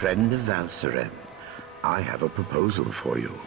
Friend of Valseren, I have a proposal for you.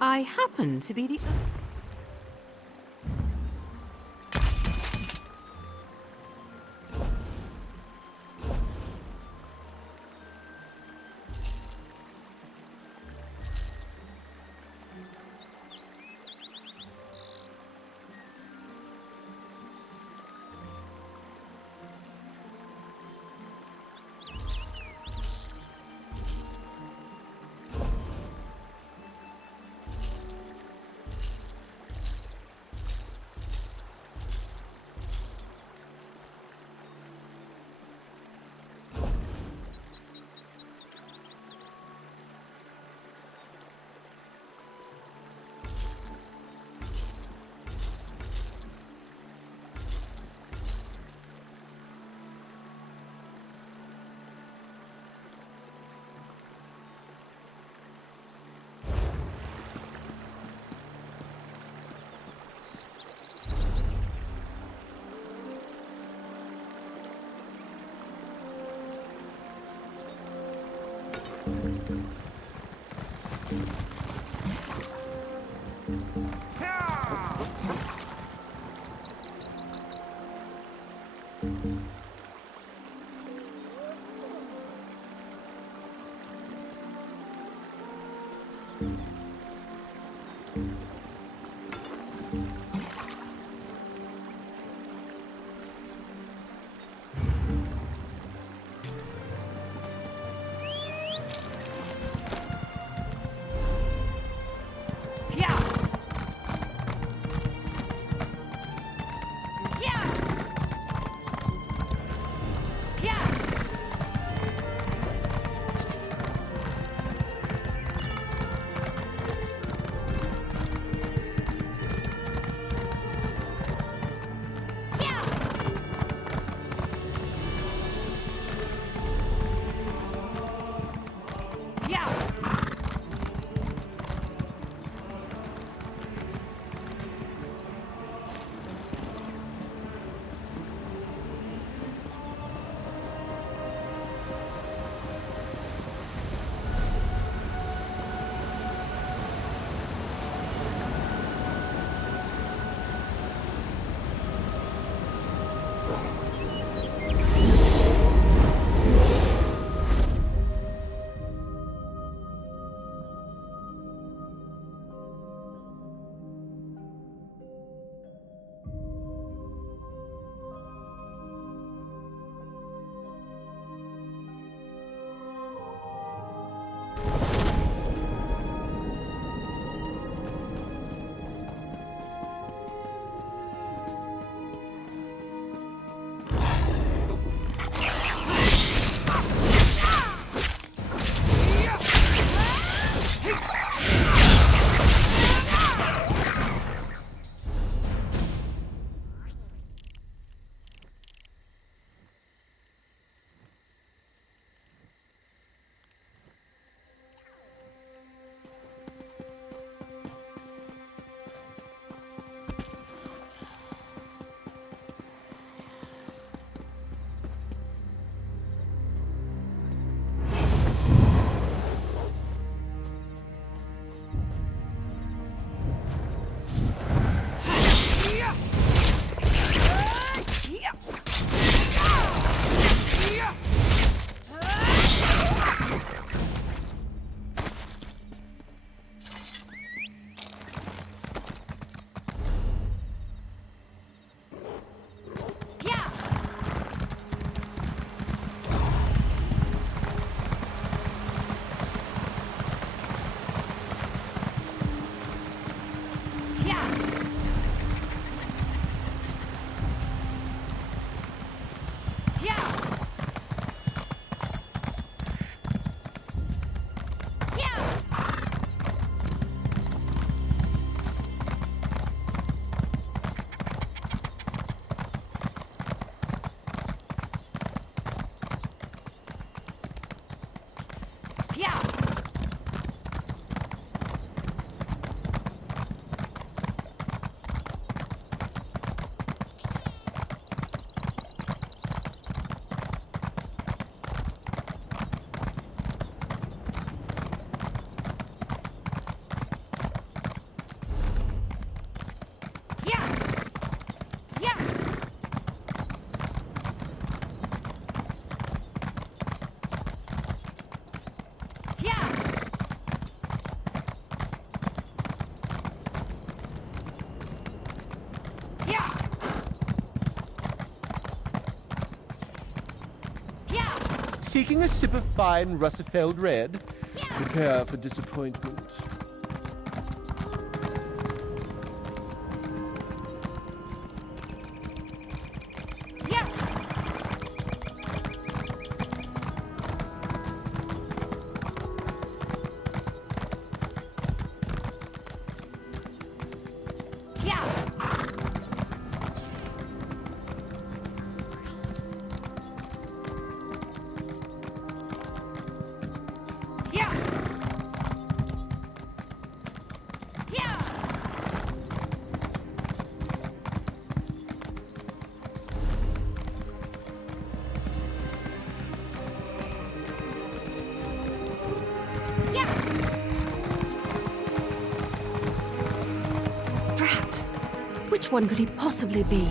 I happen to be the... Seeking a sip of fine Russifeld red? Prepare for disappointment. Drat! Which one could he possibly be?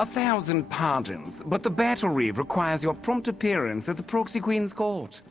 A thousand pardons, but the battery requires your prompt appearance at the Proxy Queen's court.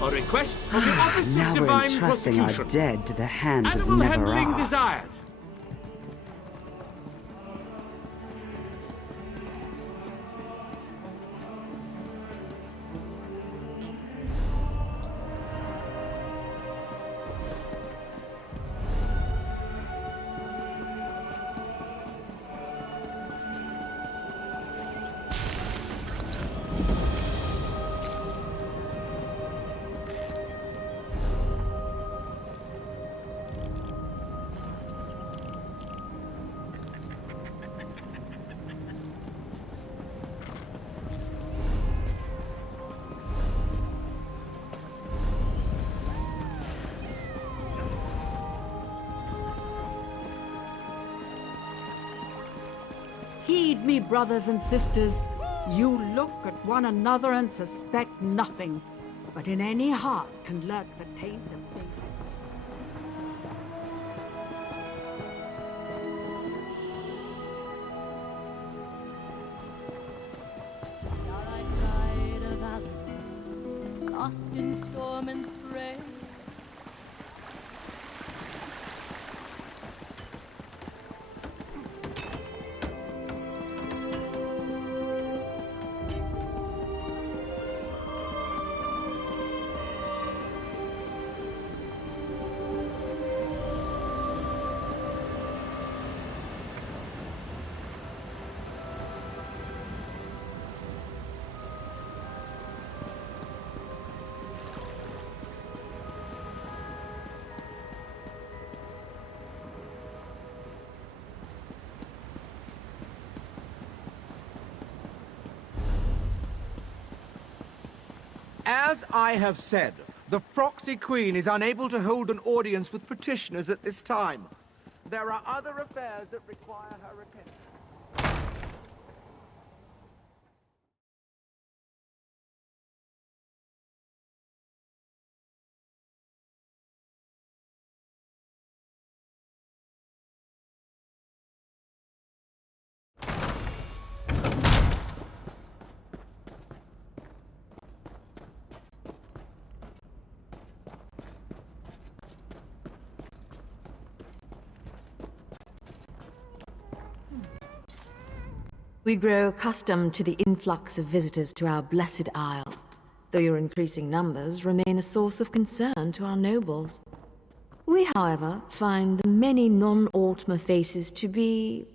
A request for the Office Now of we're Divine entrusting our Prosecution. dead to the hands of Animal handling Never-Are. desired. Heed me, brothers and sisters. You look at one another and suspect nothing, but in any heart can lurk the taint of faith. Starlight ride a valley, lost in storm and spray. As I have said, the Proxy Queen is unable to hold an audience with petitioners at this time. There are other affairs that require her attention. We grow accustomed to the influx of visitors to our blessed isle, though your increasing numbers remain a source of concern to our nobles. We, however, find the many non-Altmer faces to be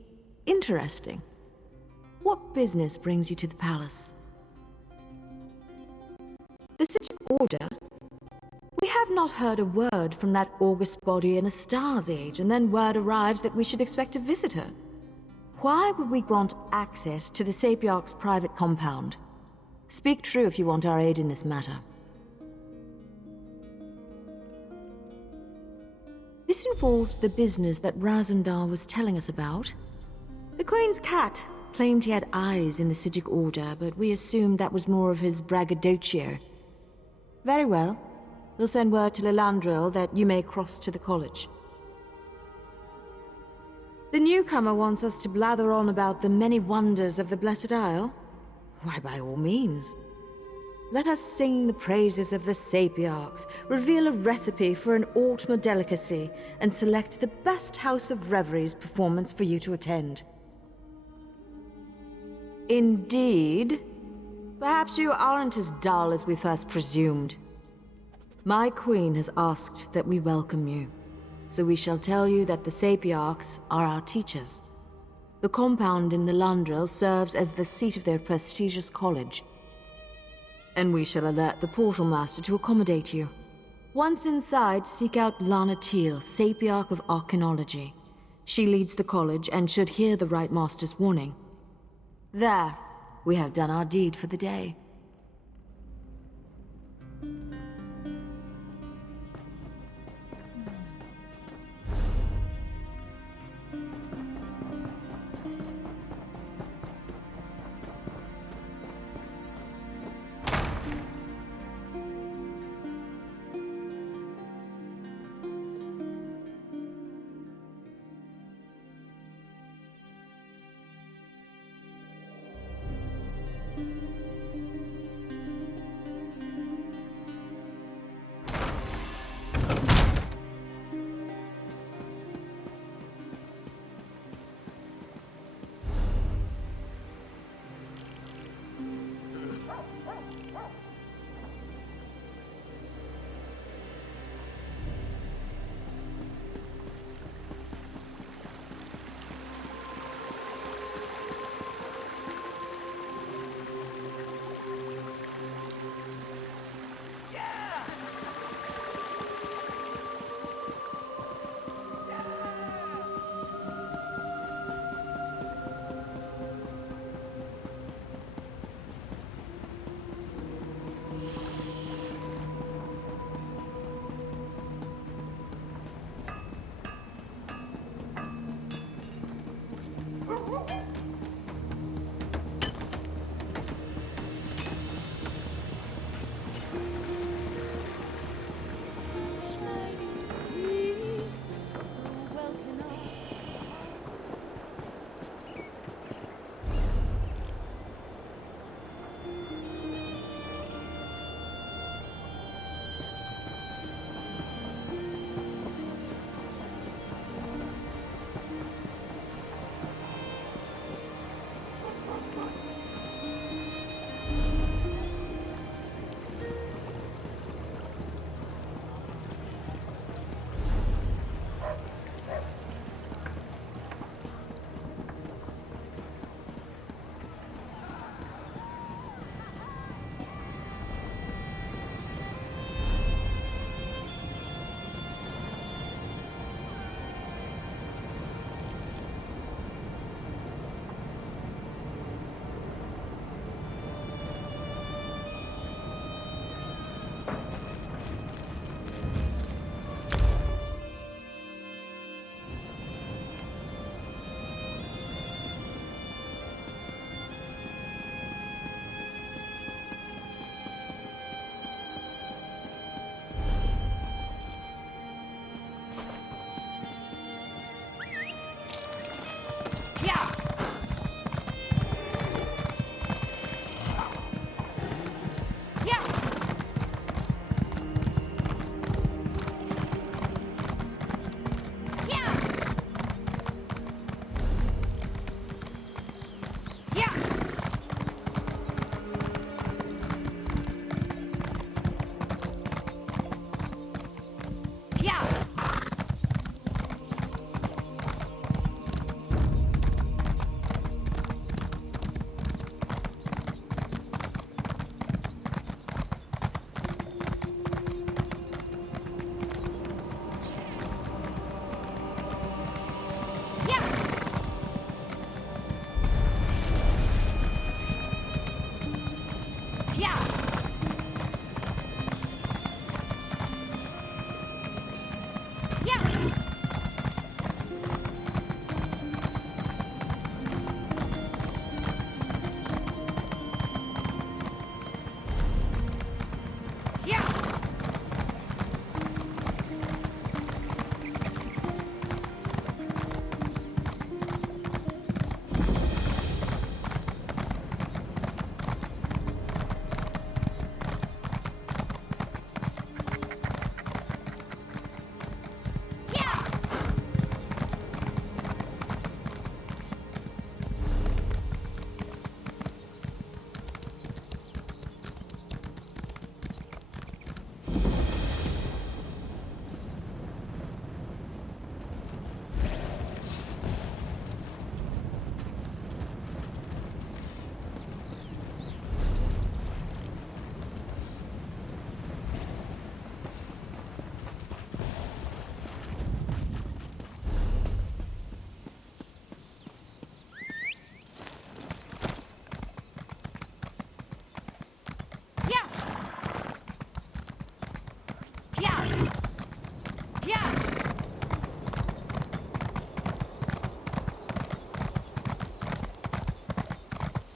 interesting. What business brings you to the palace? The City Order? We have not heard a word from that august body in a star's age, and then word arrives that we should expect a visitor. Why would we grant access to the Sapiarch's private compound? Speak true if you want our aid in this matter. This involved the business that Razumdar was telling us about. The Queen's cat claimed he had eyes in the Psijic Order, but we assumed that was more of his braggadocio. Very well. We'll send word to Lilandril that you may cross to the college. The newcomer wants us to blather on about the many wonders of the Blessed Isle? Why, by all means. Let us sing the praises of the Sapiarchs, reveal a recipe for an Altmer delicacy, and select the best House of Reveries performance for you to attend. Indeed. Perhaps you aren't as dull as we first presumed. My queen has asked that we welcome you. So we shall tell you that the Sapiarchs are our teachers. The compound in Lilandril serves as the seat of their prestigious college. And we shall alert the Portal Master to accommodate you. Once inside, seek out Lana Teal, Sapiarch of Archaeology. She leads the college and should hear the Right Master's warning. There, we have done our deed for the day.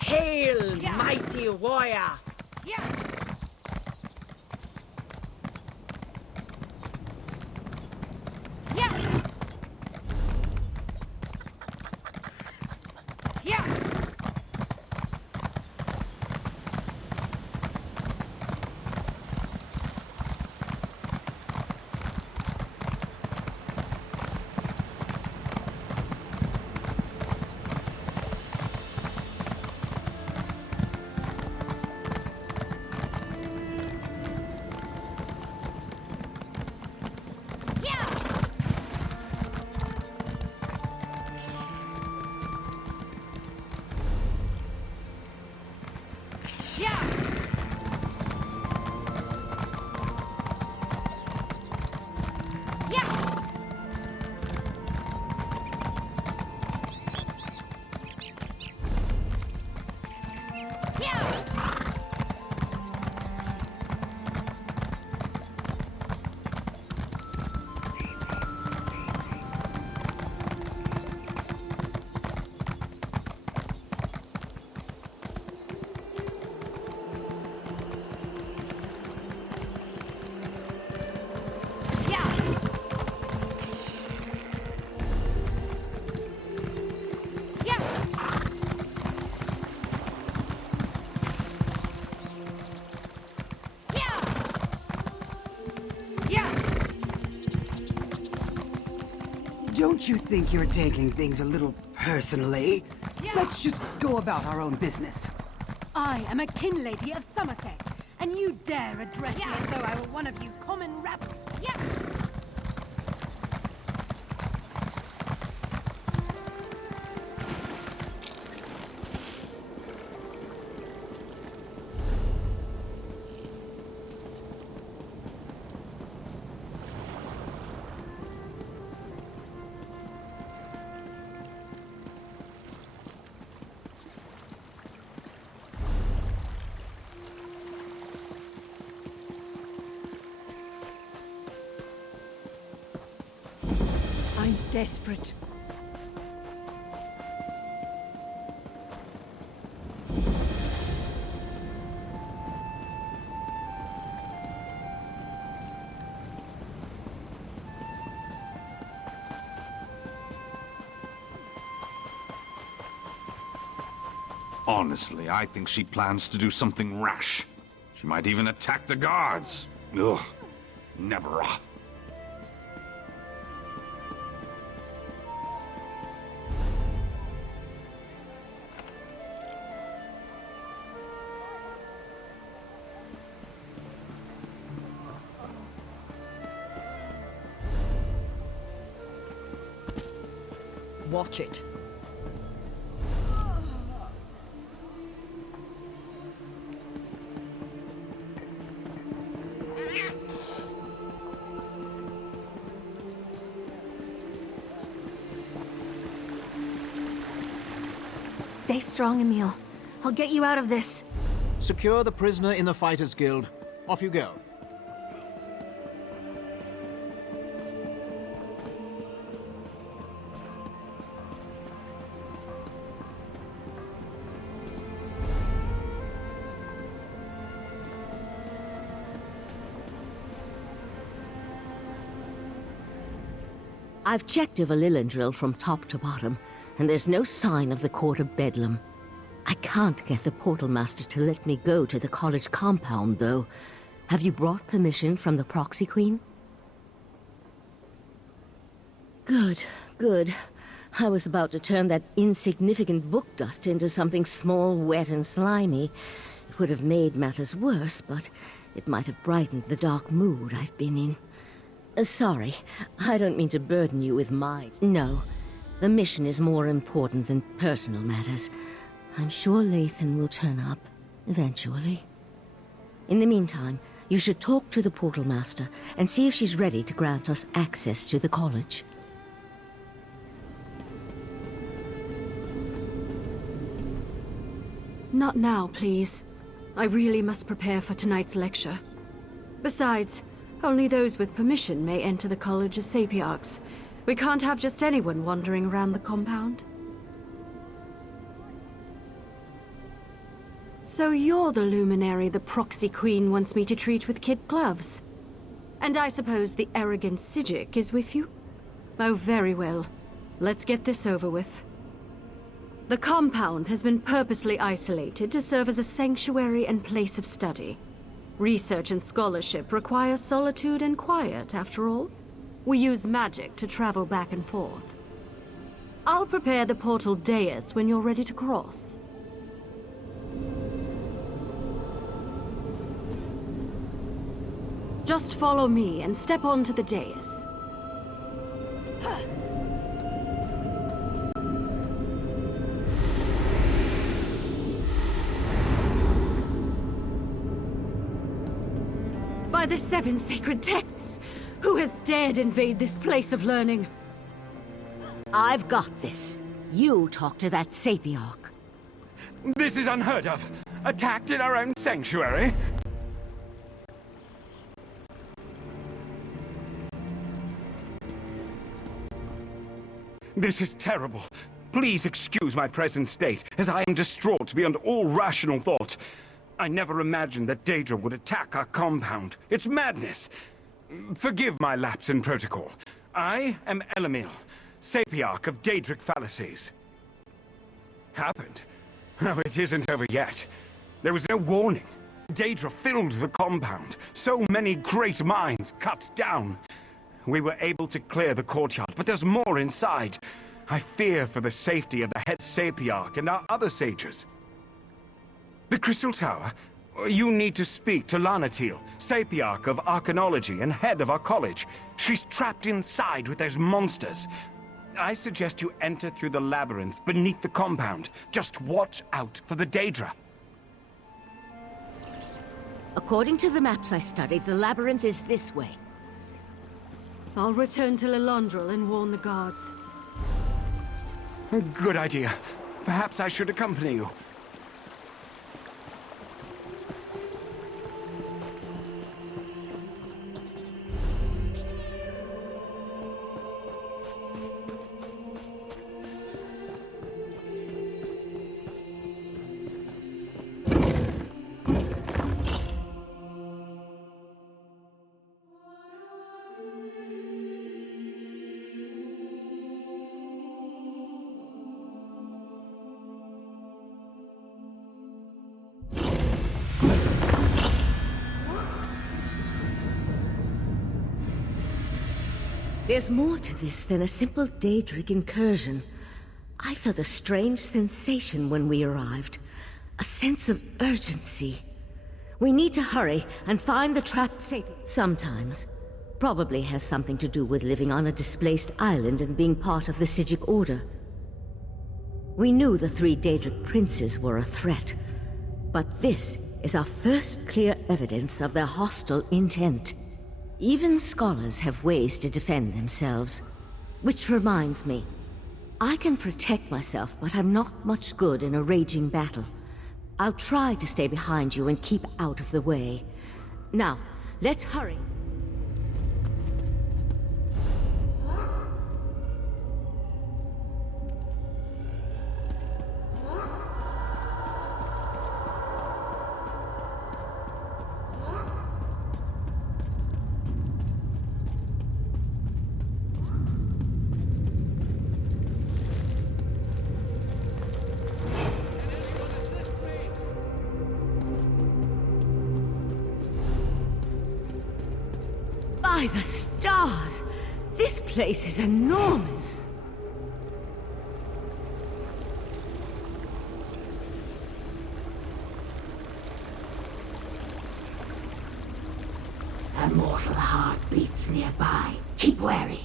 Hail, mighty warrior! Don't you think you're taking things a little personally? Let's just go about our own business. I am a kin lady of Summerset, and you dare address me as though I were one of you common rabble. I'm desperate. Honestly, I think she plans to do something rash. She might even attack the guards. Ugh. Never. Watch it. Stay strong, Emil. I'll get you out of this. Secure the prisoner in the Fighters Guild. Off you go. I've checked over Lillandrill from top to bottom, and there's no sign of the Court of Bedlam. I can't get the Portal Master to let me go to the college compound, though. Have you brought permission from the Proxy Queen? Good, good. I was about to turn that insignificant book dust into something small, wet, and slimy. It would have made matters worse, but it might have brightened the dark mood I've been in. Sorry, I don't mean to burden you with my... No, the mission is more important than personal matters. I'm sure Lathan will turn up, eventually. In the meantime, you should talk to the Portal Master and see if she's ready to grant us access to the college. Not now, please. I really must prepare for tonight's lecture. Besides, only those with permission may enter the College of Sapiarchs. We can't have just anyone wandering around the compound. So you're the luminary the Proxy Queen wants me to treat with kid gloves. And I suppose the arrogant Sijik is with you? Oh, very well. Let's get this over with. The compound has been purposely isolated to serve as a sanctuary and place of study. Research and scholarship require solitude and quiet, after all. We use magic to travel back and forth. I'll prepare the portal dais when you're ready to cross. Just follow me and step onto the dais. By the 7 sacred texts, who has dared invade this place of learning? I've got this. You talk to that Sapiarch. This is unheard of. Attacked in our own sanctuary? This is terrible. Please excuse my present state, as I am distraught beyond all rational thought. I never imagined that Daedra would attack our compound. It's madness. Forgive my lapse in protocol. I am Elamil, Sapiarch of Daedric Fallacies. Happened? Oh, it isn't over yet. There was no warning. Daedra filled the compound. So many great minds cut down. We were able to clear the courtyard, but there's more inside. I fear for the safety of the head Sapiarch and our other sages. The Crystal Tower? You need to speak to Lanatil, Sapiarch of Arcanology and head of our college. She's trapped inside with those monsters. I suggest you enter through the labyrinth beneath the compound. Just watch out for the Daedra. According to the maps I studied, the labyrinth is this way. I'll return to Lilondrel and warn the guards. Good idea. Perhaps I should accompany you. There's more to this than a simple Daedric incursion. I felt a strange sensation when we arrived. A sense of urgency. We need to hurry and find the trapped Sapiarch. Sometimes. Probably has something to do with living on a displaced island and being part of the Sijic Order. We knew the 3 Daedric princes were a threat. But this is our first clear evidence of their hostile intent. Even scholars have ways to defend themselves. Which reminds me, I can protect myself, but I'm not much good in a raging battle. I'll try to stay behind you and keep out of the way. Now, let's hurry. By the stars! This place is enormous! A mortal heart beats nearby. Keep wary.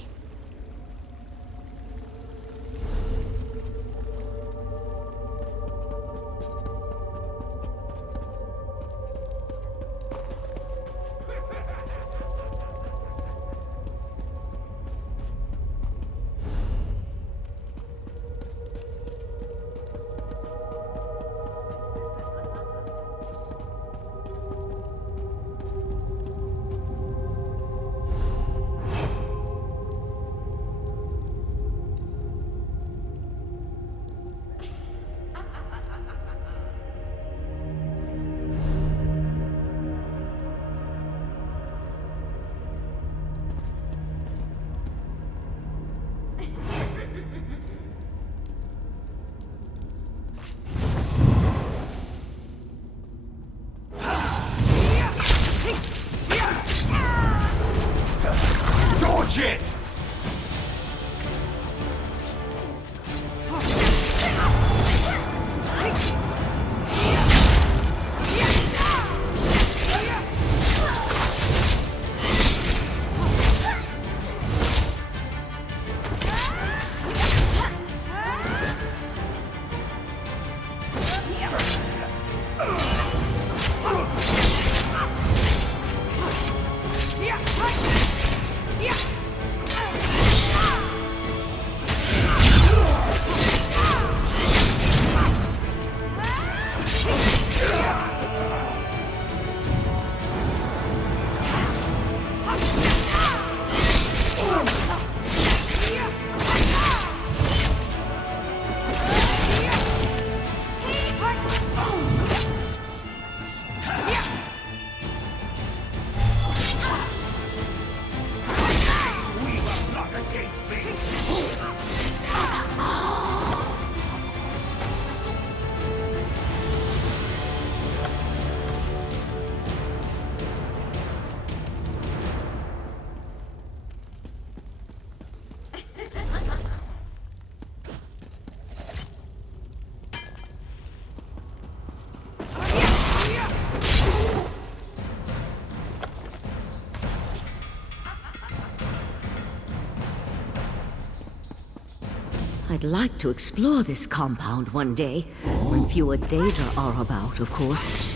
I'd like to explore this compound one day, when fewer Daedra are about, of course.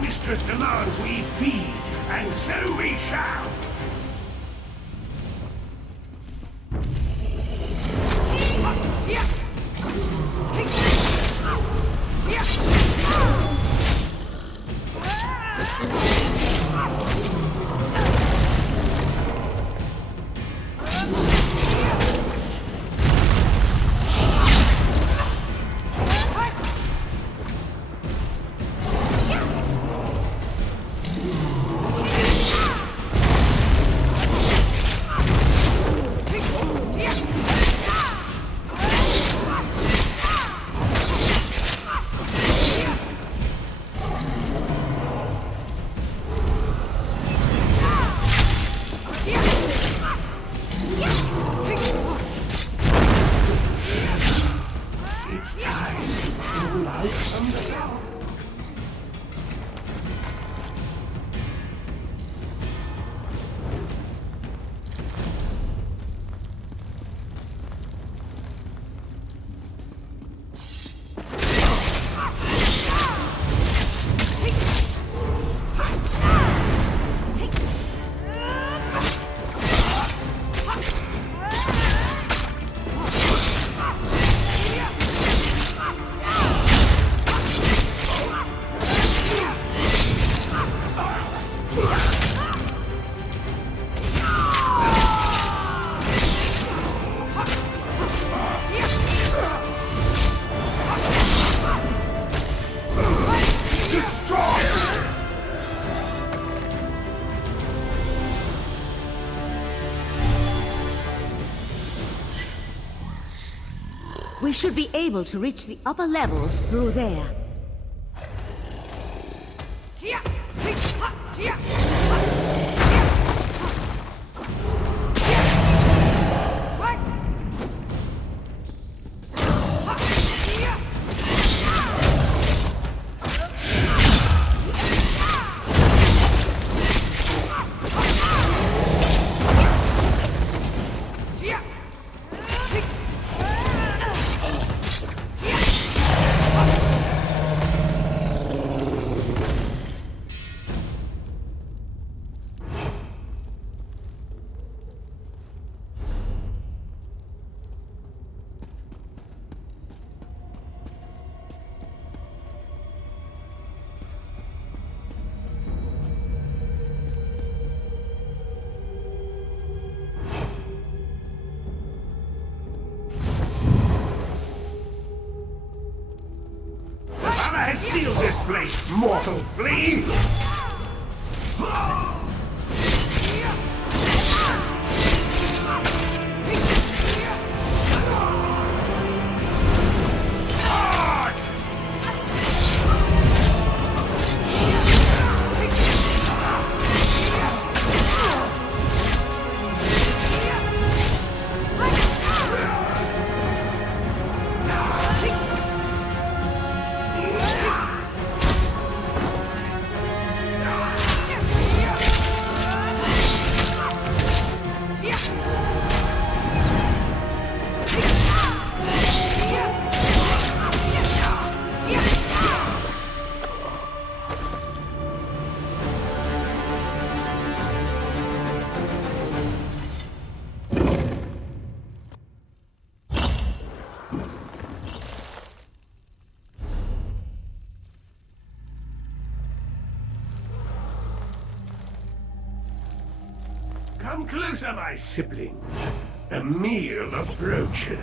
Mistress demands we feed, and so we shall. We should be able to reach the upper levels through there. I seal this place, mortal flea! Come closer, my siblings. The meal approaches.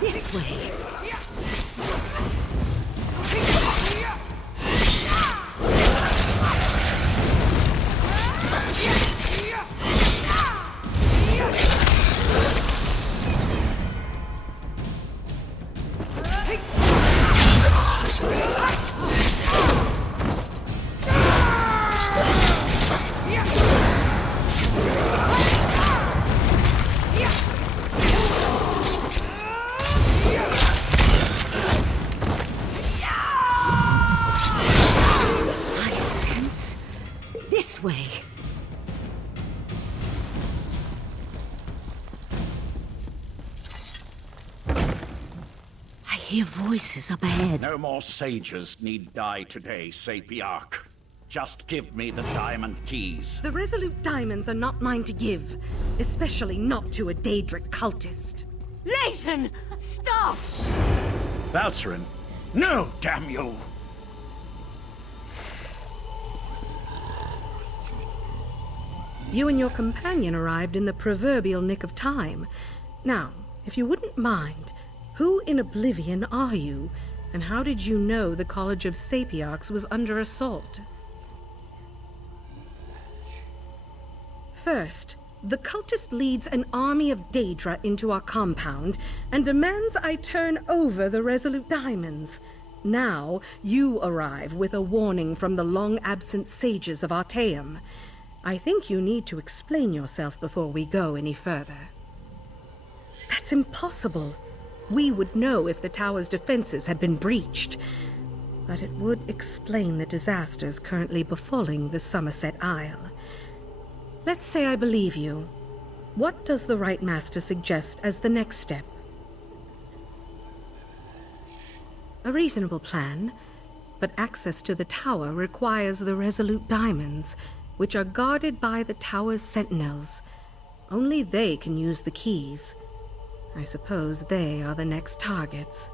This way. Way. I hear voices up ahead. No more sages need die today, Sapiarch. Just give me the diamond keys. The Resolute Diamonds are not mine to give, especially not to a Daedric cultist. Lathan! Stop! Valcerin, no, damn you! You and your companion arrived in the proverbial nick of time. Now, if you wouldn't mind, who in Oblivion are you? And how did you know the College of Sapiarchs was under assault? First, the cultist leads an army of Daedra into our compound and demands I turn over the Resolute Diamonds. Now, you arrive with a warning from the long-absent sages of Artaeum. I think you need to explain yourself before we go any further. That's impossible. We would know if the tower's defenses had been breached. But it would explain the disasters currently befalling the Summerset Isle. Let's say I believe you. What does the Right Master suggest as the next step? A reasonable plan, but access to the tower requires the Resolute Diamonds, which are guarded by the tower's Sentinels. Only they can use the keys. I suppose they are the next targets.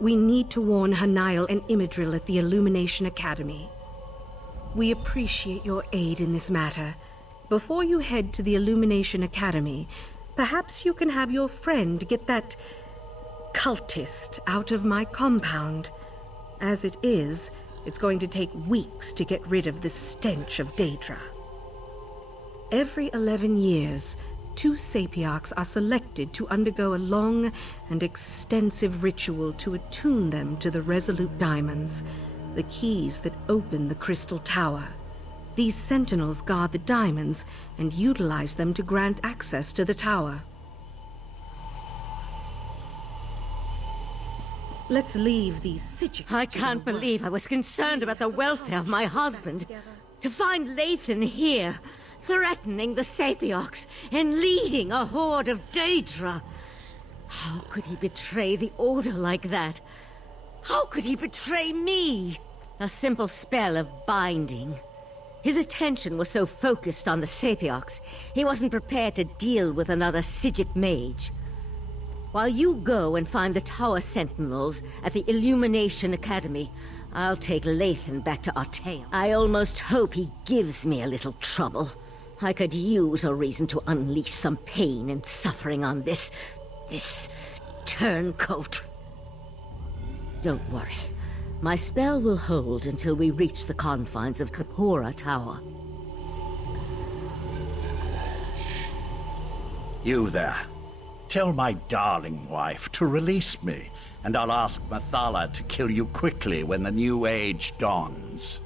We need to warn Hanail and Imidril at the Illumination Academy. We appreciate your aid in this matter. Before you head to the Illumination Academy, perhaps you can have your friend get that cultist out of my compound. As it is, it's going to take weeks to get rid of the stench of Daedra. Every 11 years, 2 Sapiarchs are selected to undergo a long and extensive ritual to attune them to the Resolute Diamonds, the keys that open the Crystal Tower. These Sentinels guard the diamonds and utilize them to grant access to the tower. Let's leave these Sijics. I can't believe I was concerned about the welfare of my husband. To find Lathan here, threatening the Sapiarchs and leading a horde of Daedra. How could he betray the Order like that? How could he betray me? A simple spell of binding. His attention was so focused on the Sapiarchs, he wasn't prepared to deal with another Sijic mage. While you go and find the Tower Sentinels at the Illumination Academy, I'll take Lathan back to Artaeum. I almost hope he gives me a little trouble. I could use a reason to unleash some pain and suffering on this turncoat. Don't worry. My spell will hold until we reach the confines of Kapora Tower. You there. Tell my darling wife to release me, and I'll ask Mathala to kill you quickly when the new age dawns.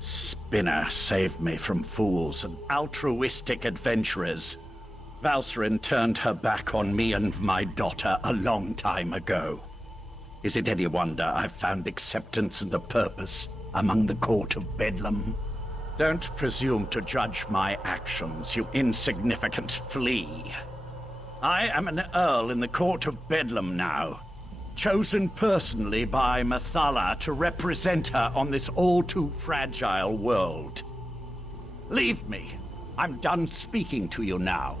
Spinner saved me from fools and altruistic adventurers. Valsrin turned her back on me and my daughter a long time ago. Is it any wonder I've found acceptance and a purpose among the court of Bedlam? Don't presume to judge my actions, you insignificant flea. I am an earl in the court of Bedlam now, chosen personally by Mathala to represent her on this all-too-fragile world. Leave me. I'm done speaking to you now.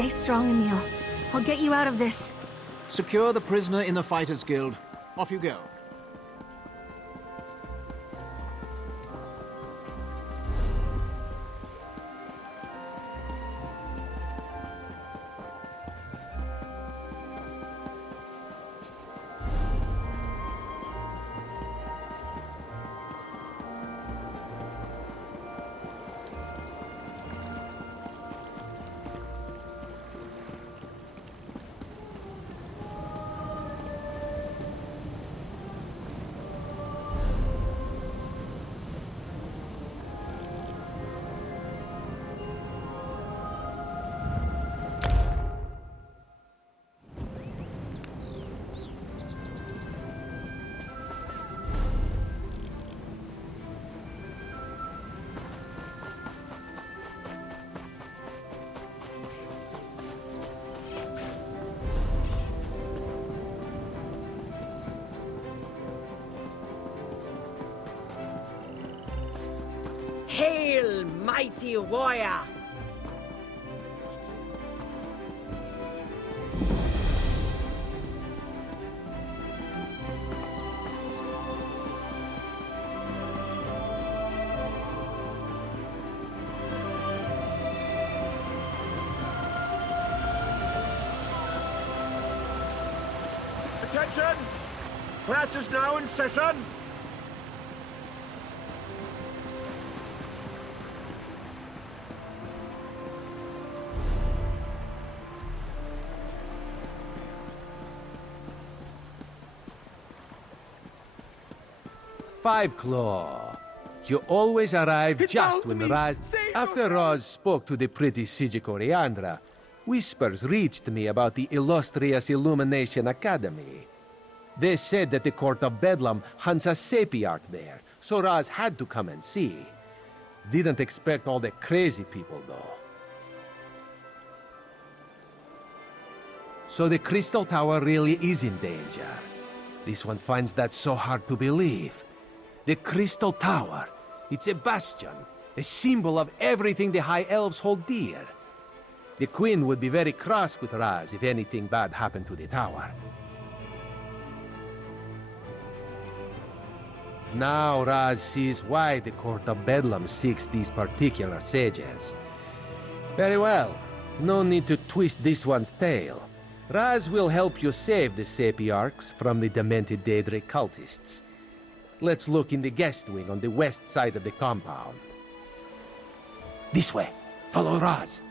Stay strong, Emil. I'll get you out of this. Secure the prisoner in the Fighters Guild. Off you go. Hail, mighty warrior! Attention! Class is now in session! Five Claw. You always arrive just when Raz... After Raz spoke to the pretty Sigi Coriandra, whispers reached me about the illustrious Illumination Academy. They said that the Court of Bedlam hunts a Sapiarch there, so Raz had to come and see. Didn't expect all the crazy people, though. So the Crystal Tower really is in danger. This one finds that so hard to believe. The Crystal Tower, it's a bastion, a symbol of everything the High Elves hold dear. The Queen would be very cross with Raz if anything bad happened to the tower. Now Raz sees why the Court of Bedlam seeks these particular sages. Very well, no need to twist this one's tail. Raz will help you save the Sapiarchs from the demented Daedric cultists. Let's look in the guest wing on the west side of the compound. This way. Follow Raz.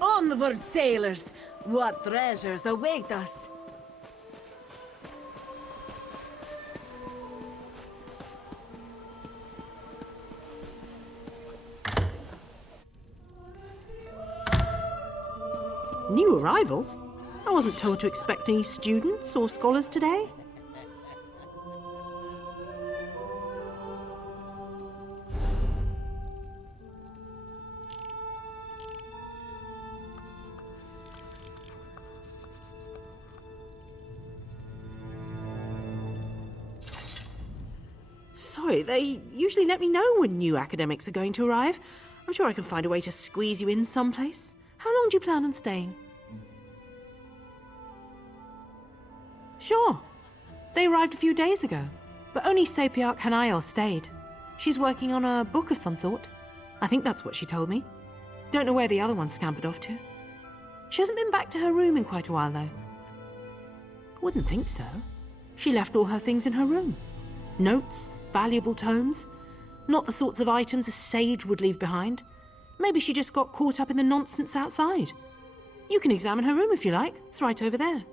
Onward, sailors! What treasures await us! New arrivals? I wasn't told to expect any students or scholars today. Sorry, they usually let me know when new academics are going to arrive. I'm sure I can find a way to squeeze you in someplace. How long do you plan on staying? Sure. They arrived a few days ago, but only Sapiarch Hanael stayed. She's working on a book of some sort. I think that's what she told me. Don't know where the other one scampered off to. She hasn't been back to her room in quite a while, though. I wouldn't think so. She left all her things in her room. Notes, valuable tomes. Not the sorts of items a sage would leave behind. Maybe she just got caught up in the nonsense outside. You can examine her room if you like. It's right over there.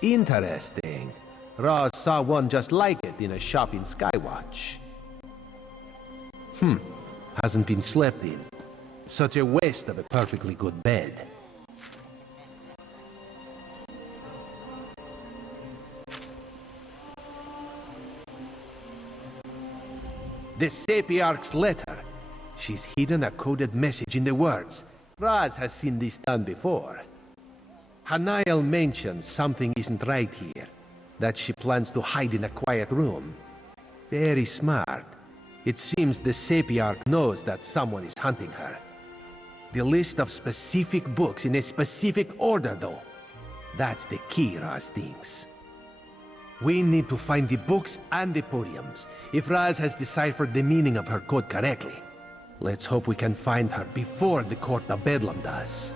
Interesting. Raz saw one just like it in a shop in Skywatch. Hasn't been slept in. Such a waste of a perfectly good bed. the Sapiarch's letter. She's hidden a coded message in the words. Raz has seen this done before. Hanael mentions something isn't right here, that she plans to hide in a quiet room. Very smart. It seems the Sapiarch knows that someone is hunting her. The list of specific books in a specific order, though. That's the key, Raz thinks. We need to find the books and the podiums, if Raz has deciphered the meaning of her code correctly. Let's hope we can find her before the Court of Bedlam does.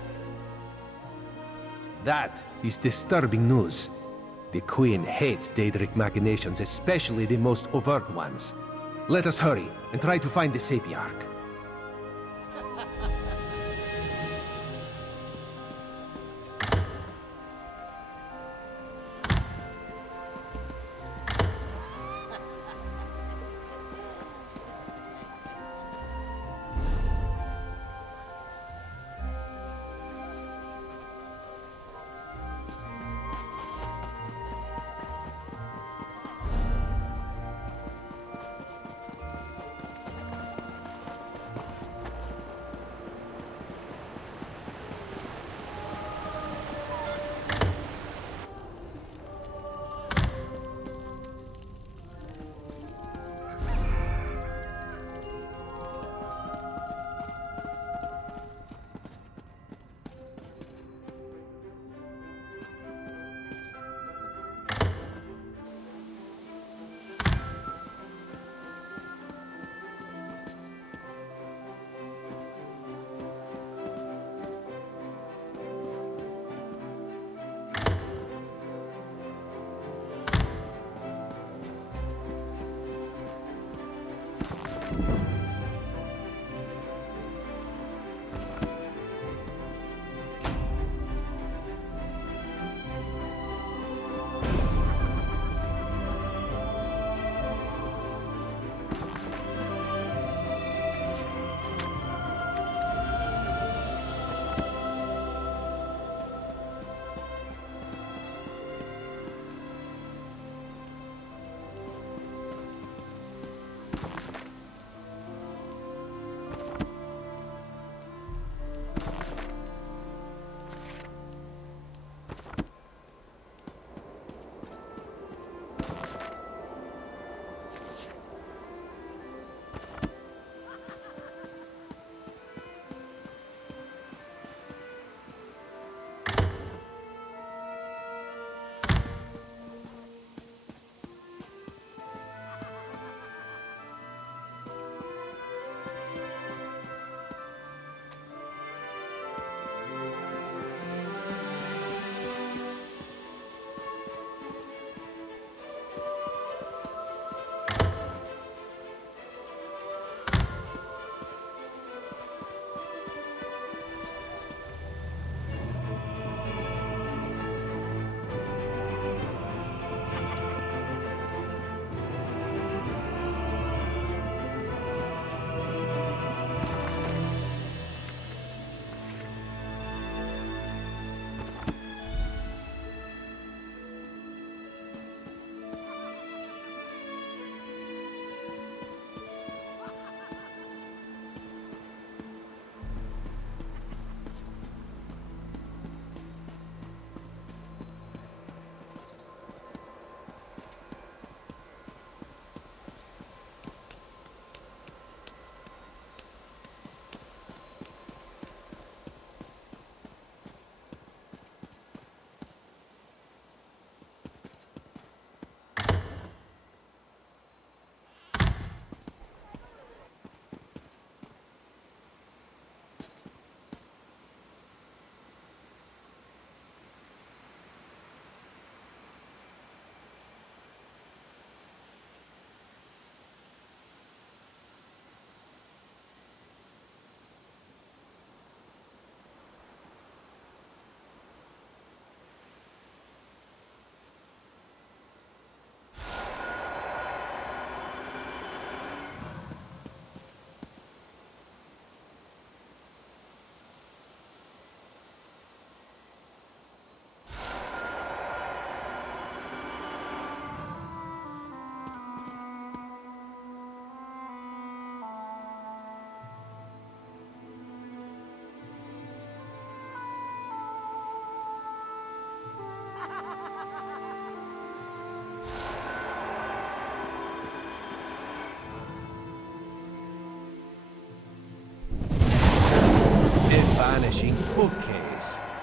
That is disturbing news. The Queen hates Daedric machinations, especially the most overt ones. Let us hurry and try to find the Sapiarch.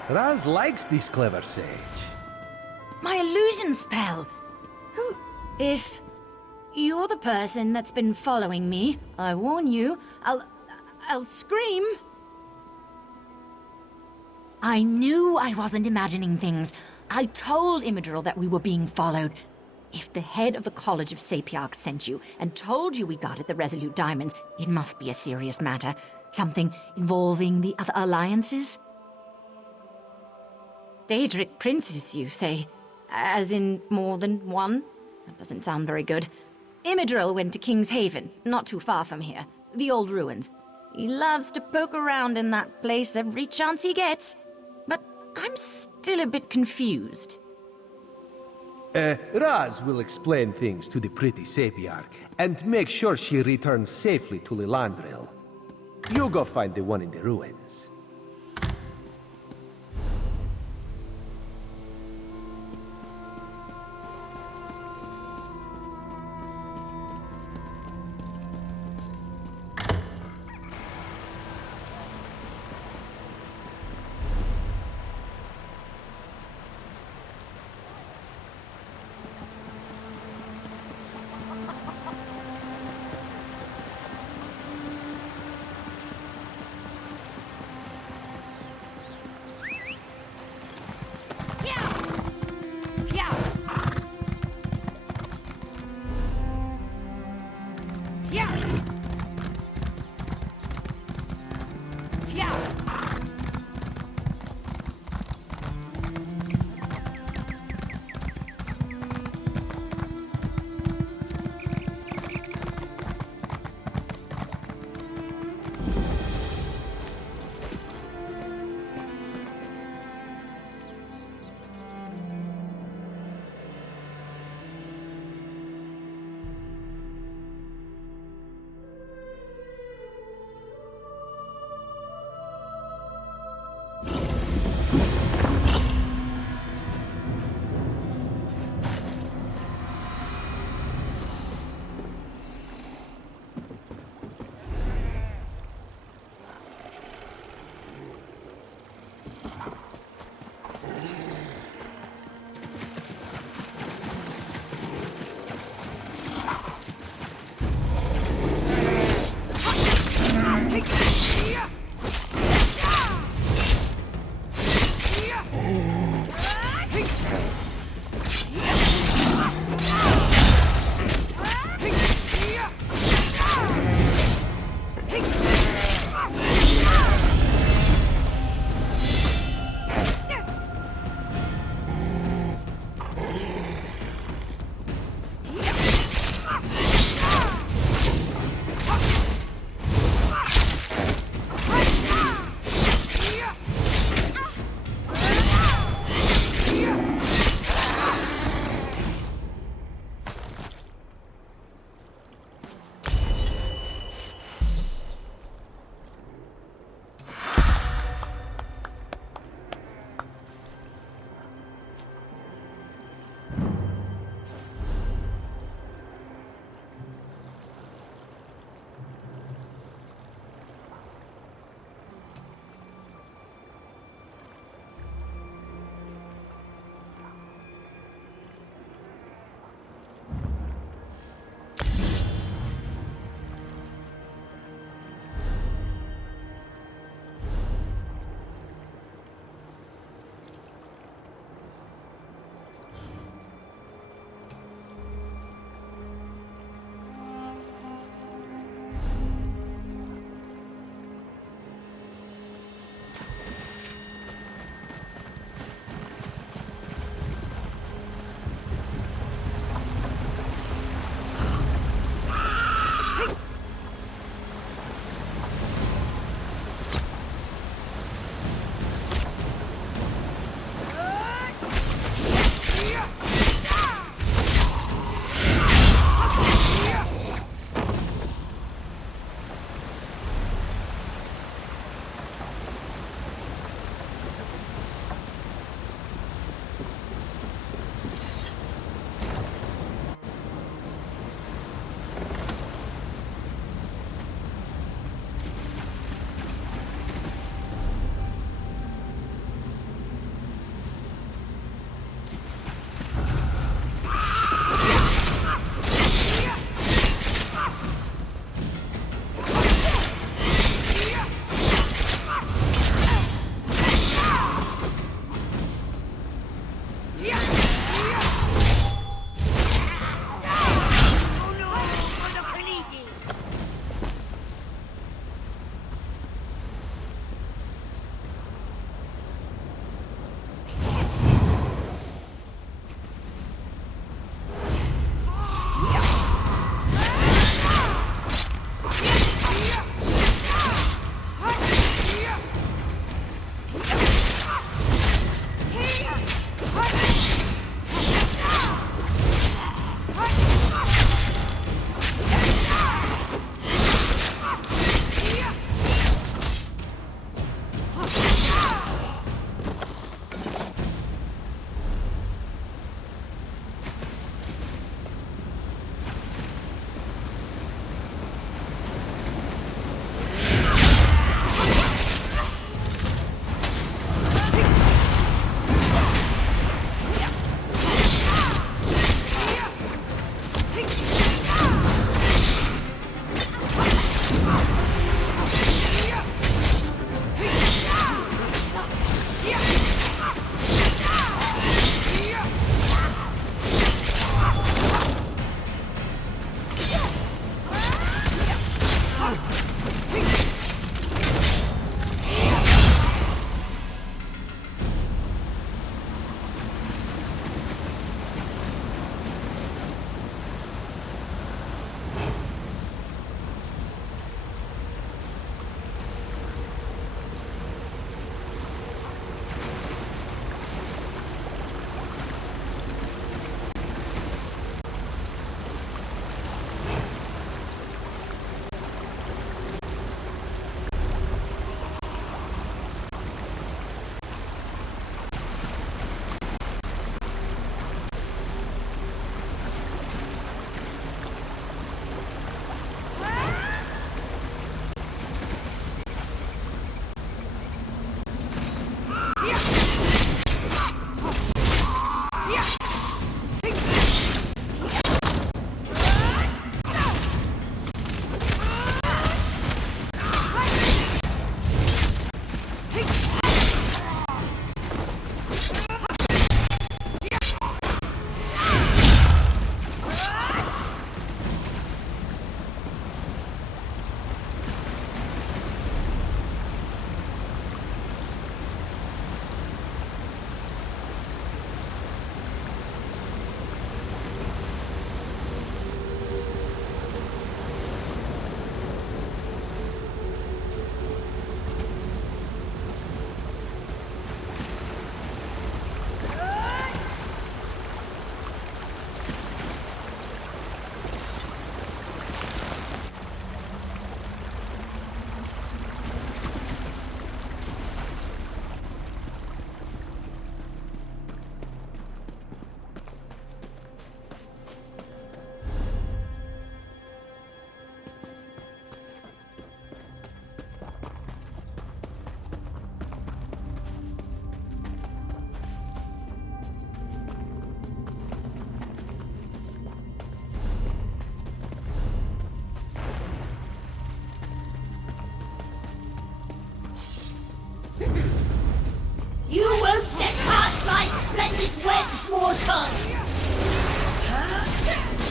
Raz likes this clever sage. My illusion spell! Who... If you're the person that's been following me, I warn you, I'll scream. I knew I wasn't imagining things. I told Imidril that we were being followed. If the head of the College of Sapiarchs sent you and told you we guarded the Resolute Diamonds, it must be a serious matter. Something involving the other alliances? Daedric princes, you say? As in more than one? That doesn't sound very good. Imidril went to King's Haven, not too far from here. The old ruins. He loves to poke around in that place every chance he gets. But I'm still a bit confused. Raz will explain things to the pretty Sapiarch, and make sure she returns safely to Lilandril. You go find the one in the ruins.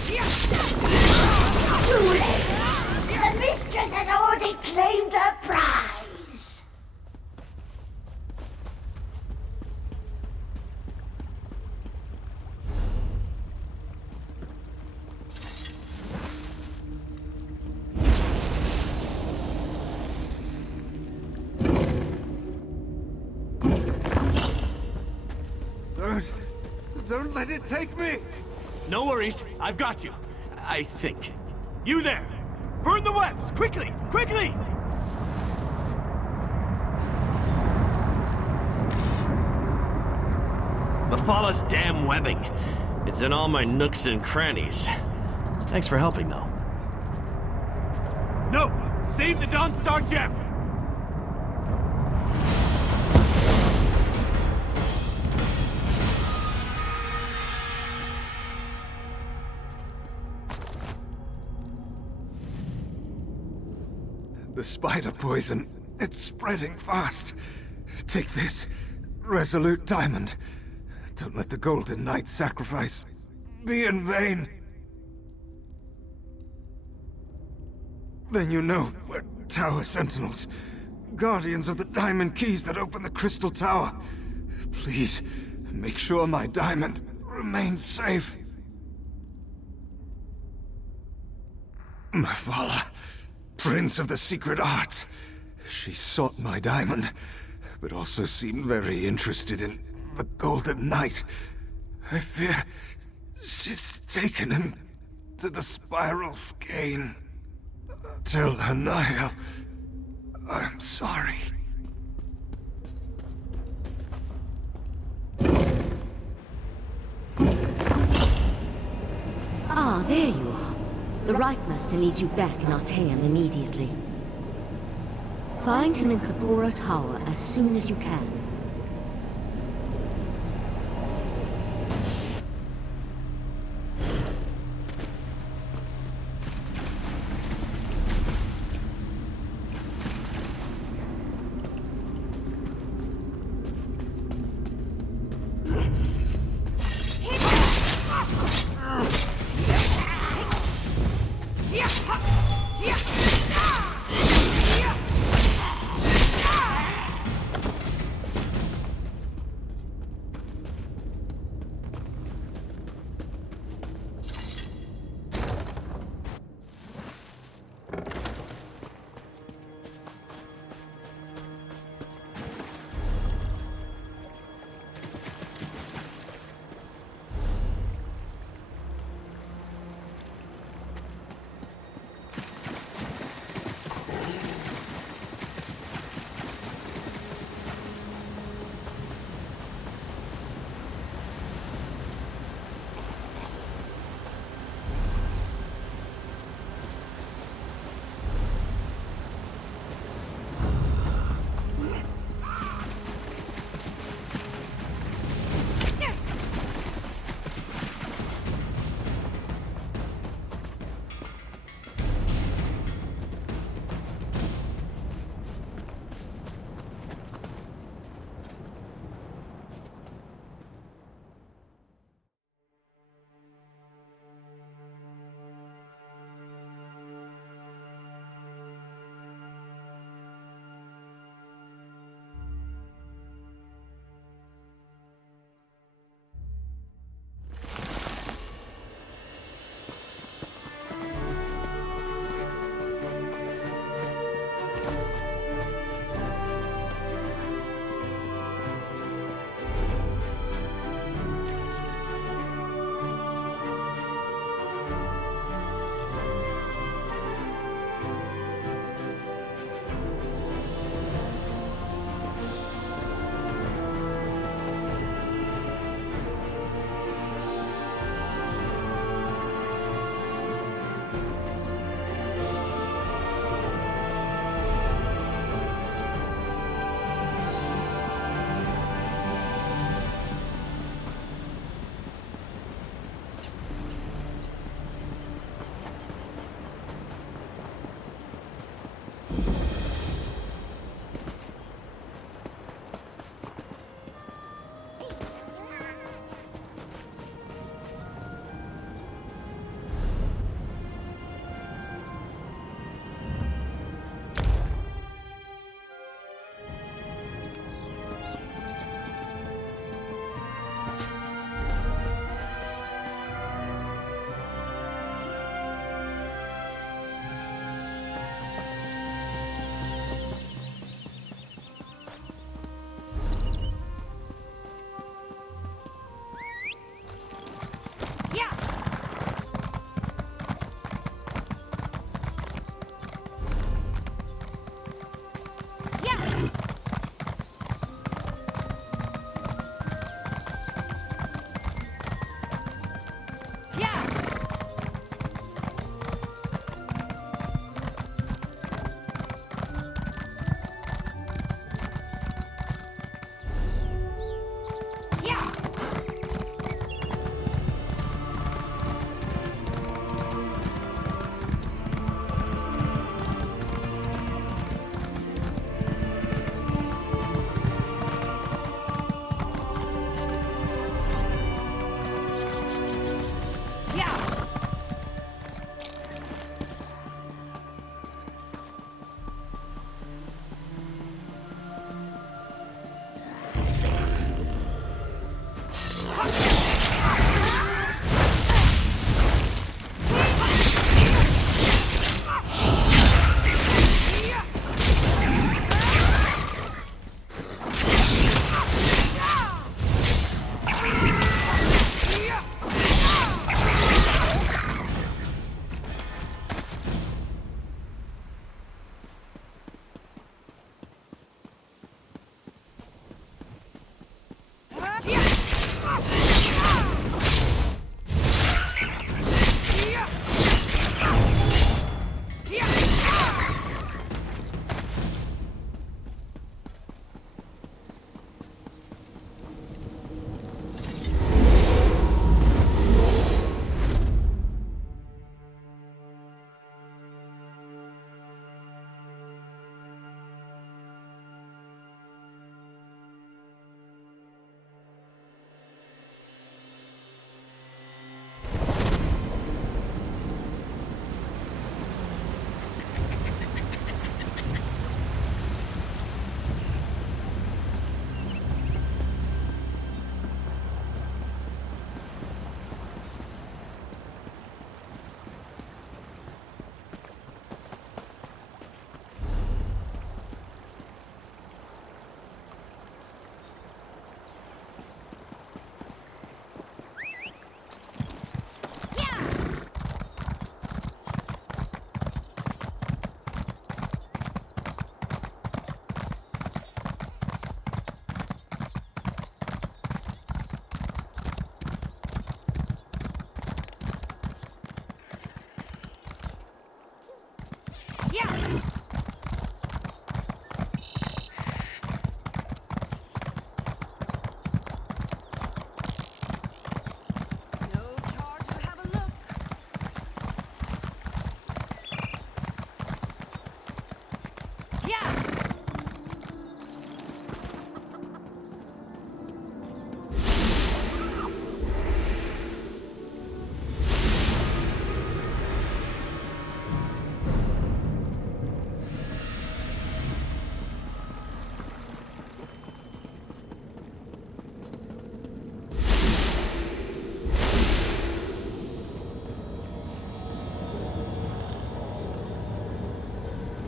Too late! The mistress has already claimed her prize! Don't let it take me! No worries, I've got you. I think. You there! Burn the webs! Quickly! Quickly! Mephalah's damn webbing. It's in all my nooks and crannies. Thanks for helping, though. No! Save the Dawnstar gem! The spider poison, it's spreading fast. Take this, resolute diamond. Don't let the Golden Knight's sacrifice be in vain. Then you know we're Tower Sentinels, guardians of the diamond keys that open the Crystal Tower. Please, make sure my diamond remains safe. Mephalah, Prince of the Secret Arts. She sought my diamond, but also seemed very interested in the Golden Knight. I fear she's taken him to the Spiral Skein. Tell her, Niall, I'm sorry. Ah, there you are. The Right Master needs you back in Artaeum immediately. Find him in Kapora Tower as soon as you can.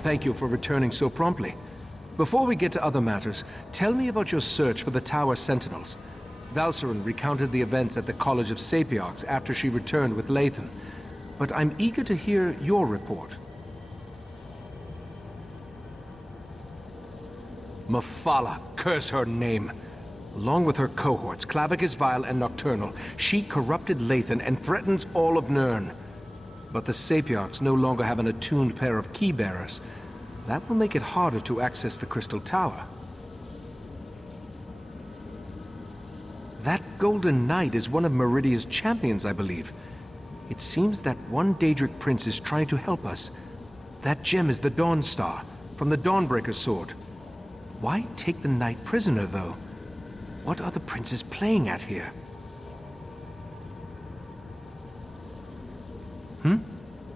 thank you for returning so promptly. Before we get to other matters, tell me about your search for the Tower Sentinels. Valcerin recounted the events at the College of Sapiarchs after she returned with Lathan. But I'm eager to hear your report. Mephala, curse her name. Along with her cohorts, Clavicus Vile and Nocturnal, she corrupted Lathan and threatens all of Nirn. But the Sapiarchs no longer have an attuned pair of key-bearers. That will make it harder to access the Crystal Tower. That Golden Knight is one of Meridia's champions, I believe. It seems that one Daedric prince is trying to help us. That gem is the Dawn Star, from the Dawnbreaker's sword. Why take the knight prisoner, though? What are the princes playing at here?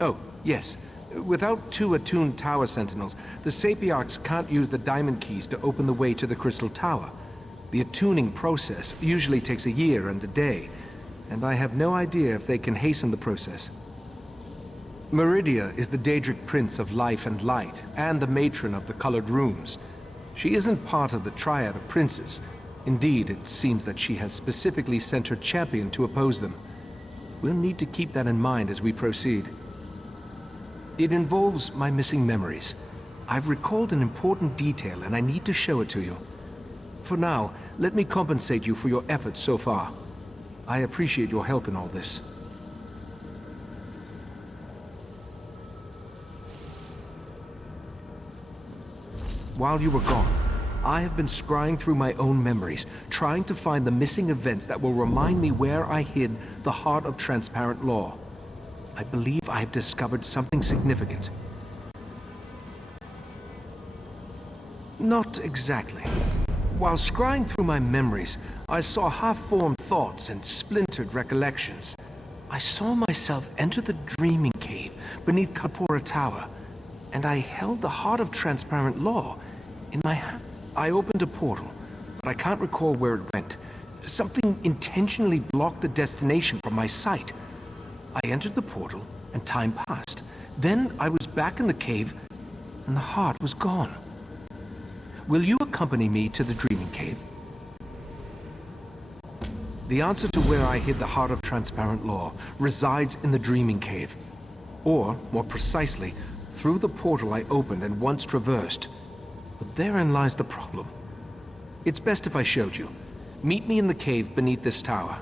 Oh, yes. Without 2 attuned Tower Sentinels, the Sapiarchs can't use the diamond keys to open the way to the Crystal Tower. The attuning process usually takes a year and a day, and I have no idea if they can hasten the process. Meridia is the Daedric Prince of Life and Light, and the matron of the Colored Rooms. She isn't part of the Triad of Princes. Indeed, it seems that she has specifically sent her champion to oppose them. We'll need to keep that in mind as we proceed. It involves my missing memories. I've recalled an important detail, and I need to show it to you. For now, let me compensate you for your efforts so far. I appreciate your help in all this. While you were gone, I have been scrying through my own memories, trying to find the missing events that will remind me where I hid the heart of transparent law. I believe I have discovered something significant. Not exactly. While scrying through my memories, I saw half-formed thoughts and splintered recollections. I saw myself enter the Dreaming Cave beneath Kapora Tower, and I held the heart of transparent law in my hand. I opened a portal, but I can't recall where it went. Something intentionally blocked the destination from my sight. I entered the portal, and time passed. Then I was back in the cave, and the heart was gone. Will you accompany me to the Dreaming Cave? The answer to where I hid the heart of transparent law resides in the Dreaming Cave. Or, more precisely, through the portal I opened and once traversed. But therein lies the problem. It's best if I showed you. Meet me in the cave beneath this tower.